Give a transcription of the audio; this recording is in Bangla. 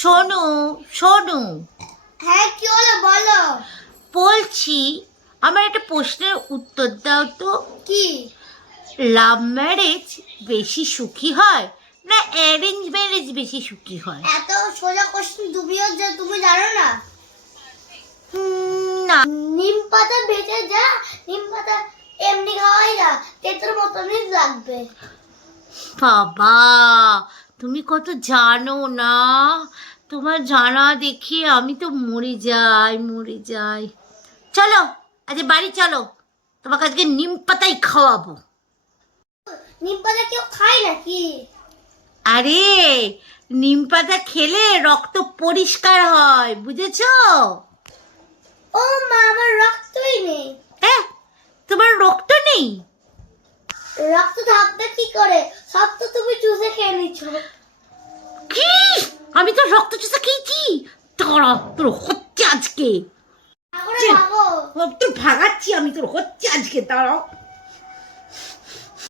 শোনো শোনো। হ্যাঁ কি হলো বলো। বলছি আমার একটা প্রশ্নের উত্তর দাও তো। কি? লাভ ম্যারেজ বেশি সুখী হয় না অ্যারেঞ্জ ম্যারেজ বেশি সুখী হয়? এত সোজা কোশ্চেন তুমিও যে তুমি জানো না? হুম, না। নিম পাতা বেঁচে যা নিম পাতা এমনি খাওয়াই না তেতোর মতনই লাগবে। বাবা তুমি কত জানো না? তোমার জানা দেখে আমি তো মরে যাই মরে যাই। চলো আজ বাড়ি চলো। তোমাকে আজকে নিম পাতাই খাওয়াবো। নিম পাতা কেউ খায় নাকি? আরে নিম পাতা খেলে রক্ত পরিষ্কার হয় বুঝেছ? ও মা আমার রক্তই নেই। হ্যাঁ তোমার রক্ত নেই? রক্ত থাকবে কি করে? সব তো তুমি চুষে খেয়ে নিচ্ছ। কি? আমি তো রক্ত চুষে খেয়েছি। দাঁড়া তোর হচ্ছে আজকে। তোর ভাগাচ্ছি আমি তোর হচ্ছে আজকে দাঁড়াও।